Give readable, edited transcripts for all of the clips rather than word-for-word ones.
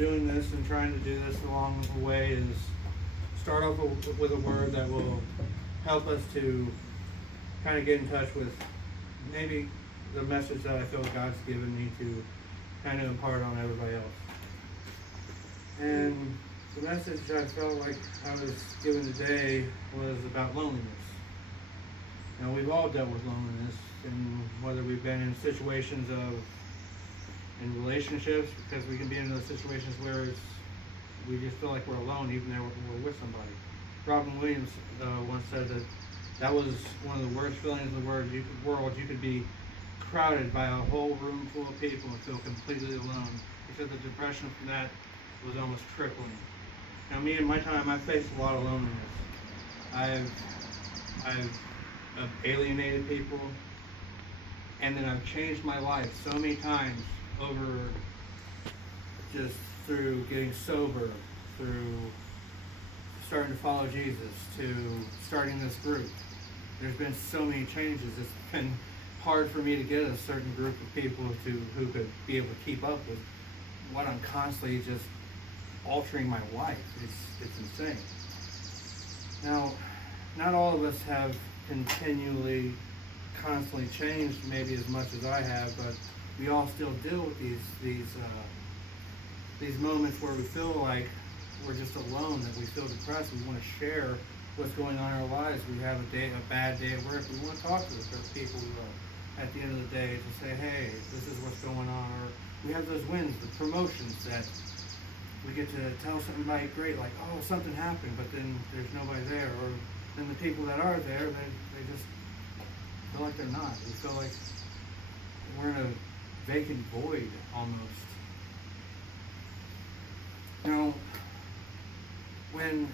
doing this and trying to do this along the way is start off with a word that will help us to kind of get in touch with maybe the message that I feel God's given me to kind of impart on everybody else. And the message I felt like I was given today was about loneliness. Now, we've all dealt with loneliness, and whether we've been in situations in relationships, because we can be in those situations where we just feel like we're alone, even though we're with somebody. Robin Williams once said that was one of the worst feelings in the world. You could be crowded by a whole room full of people and feel completely alone. He said the depression from that was almost crippling. Now, me in my time, I've faced a lot of loneliness. I've alienated people, and then I've changed my life so many times over just through getting sober, through starting to follow Jesus, to starting this group. There's been so many changes. It's been hard for me to get a certain group of people who could be able to keep up with what I'm constantly just altering my life. It's insane. Now, not all of us have continually, constantly changed maybe as much as I have, but we all still deal with these moments where we feel like we're just alone, that we feel depressed. We want to share what's going on in our lives. We have a bad day at work. We want to talk to the people we love at the end of the day to say, hey, this is what's going on. Or we have those wins, the promotions that we get to tell somebody great, like, oh, something happened, but then there's nobody there. Or then the people that are there, they just feel like they're not. We feel like we're in a vacant void almost. Now, when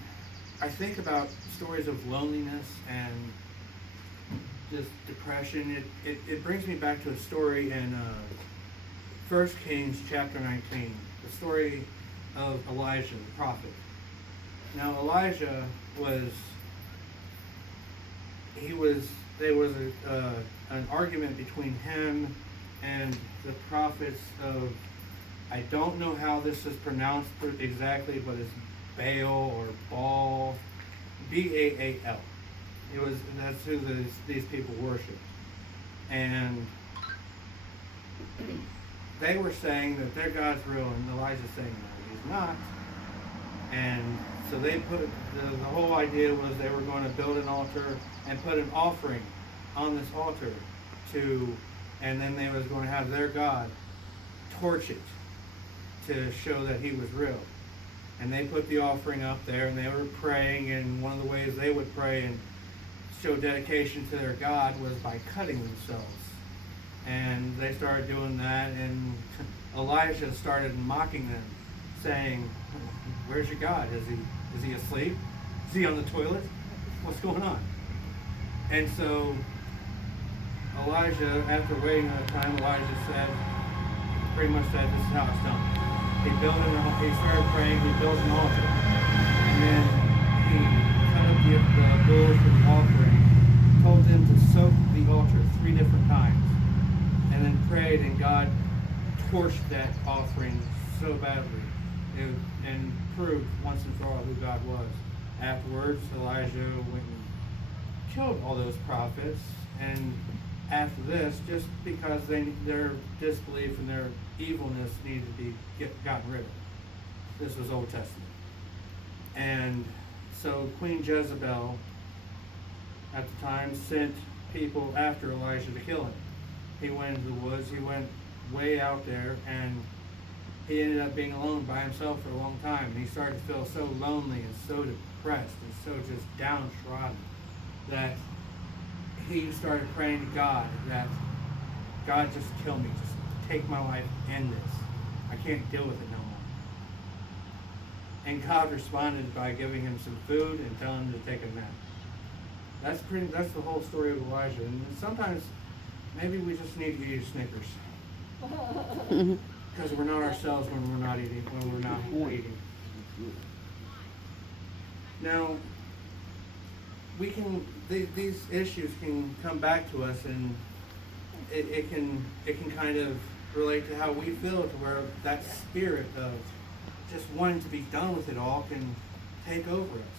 I think about stories of loneliness and just depression, it brings me back to a story in 1 Kings chapter 19, the story of Elijah, the prophet. Now, Elijah there was an argument between him and the prophets of, I don't know how this is pronounced exactly, but it's Baal or Baal, Baal. That's who these people worshipped. And they were saying that their God's real, and Elijah's saying no, he's not. And so they put the whole idea was they were going to build an altar and put an offering on this altar and then they was going to have their God torch it to show that he was real. And they put the offering up there, and they were praying, and one of the ways they would pray and show dedication to their God was by cutting themselves. And they started doing that, and Elijah started mocking them, saying, where's your God? Is he asleep? Is he on the toilet? What's going on? And so Elijah, after waiting a time, pretty much said, this is how it's done. He started praying, he built an altar, and then he cut up the bulls for the offering, told them to soak the altar 3 different times, and then prayed, and God torched that offering so badly, and proved once and for all who God was. Afterwards, Elijah went and killed all those prophets, and after this, just because their disbelief and their evilness needed to be gotten rid of. This was Old Testament. And so Queen Jezebel at the time sent people after Elijah to kill him. He went into the woods, he went way out there, and he ended up being alone by himself for a long time. And he started to feel so lonely and so depressed and so just downtrodden that he started praying to God that, God, just kill me, just take my life, end this. I can't deal with it no more. And God responded by giving him some food and telling him to take a nap. That's the whole story of Elijah. And sometimes maybe we just need to eat Snickers. Because we're not ourselves when we're not eating. Now, these issues can come back to us, and it can kind of relate to how we feel, to where that spirit of just wanting to be done with it all can take over us.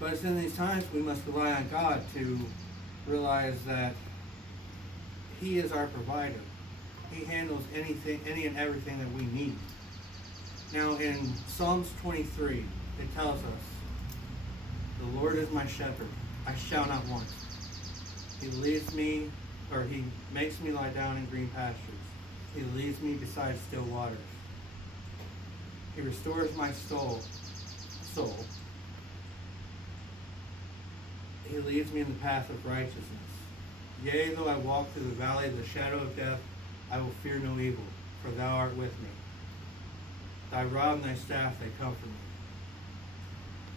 But it's in these times we must rely on God to realize that He is our provider. He handles anything, any and everything that we need. Now in Psalms 23, it tells us, "The Lord is my shepherd, I shall not want. He leads me, or He makes me lie down in green pastures. He leads me beside still waters. He restores my soul. He leads me in the path of righteousness. Yea, though I walk through the valley of the shadow of death, I will fear no evil, for thou art with me. Thy rod and thy staff, they comfort me."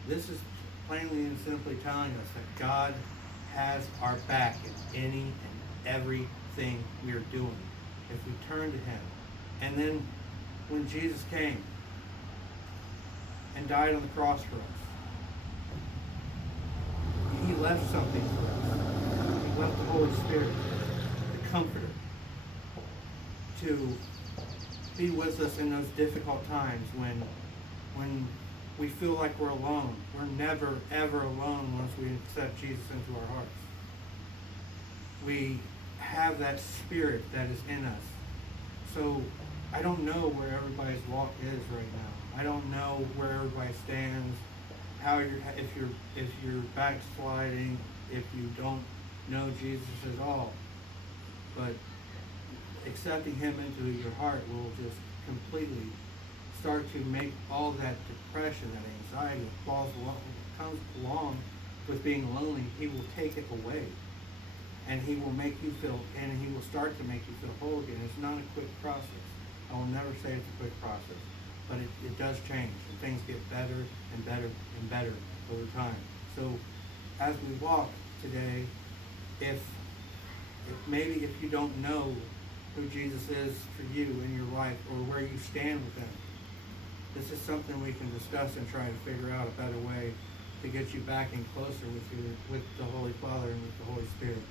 This is plainly and simply telling us that God has our back in any and everything we are doing if we turn to Him. And then when Jesus came and died on the cross for us, He left something for us. He left the Holy Spirit, the Comforter, to be with us in those difficult times when we feel like we're alone. We're never, ever alone once we accept Jesus into our hearts. We have that Spirit that is in us. So I don't know where everybody's walk is right now. I don't know where everybody stands, if you're backsliding, if you don't know Jesus at all. But accepting Him into your heart will just completely start to make all that depression, that anxiety that comes along with being lonely, He will take it away. And He will make you feel, and He will start to make you feel whole again. It's not a quick process. I will never say it's a quick process, but it does change, and things get better and better and better over time. So as we walk today, if you don't know who Jesus is for you in your life, or where you stand with Him, this is something we can discuss and try to figure out a better way to get you back in closer with the Holy Father and with the Holy Spirit.